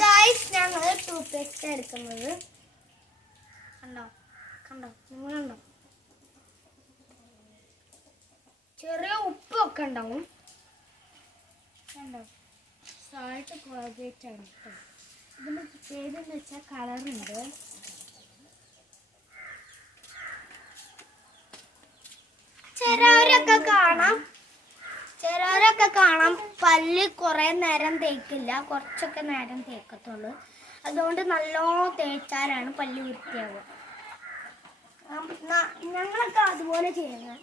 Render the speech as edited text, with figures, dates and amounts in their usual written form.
guys ഞങ്ങൾ tooth paste എടുക്കുന്നത് കണ്ടോ കണ്ടോ നിങ്ങൾ കണ്ടോ ചെറിയ ഉപ്പൊക്കെ ഉണ്ടാവും കണ്ടോ സാൾട്ട് കോൾഗേറ്റ് ആണ് കേട്ടോ ഇതിന് പേരെന്ന് വെച്ചാൽ കളറുണ്ട് ചിലവരൊക്കെ കാണാം പല്ല് കുറെ നേരം തേക്കില്ല കുറച്ചൊക്കെ നേരം തേക്കത്തുള്ളൂ അതുകൊണ്ട് നല്ലോണം തേച്ചാലാണ് പല്ല് വൃത്തിയാവുക ഞങ്ങളൊക്കെ അതുപോലെ ചെയ്യുന്നത്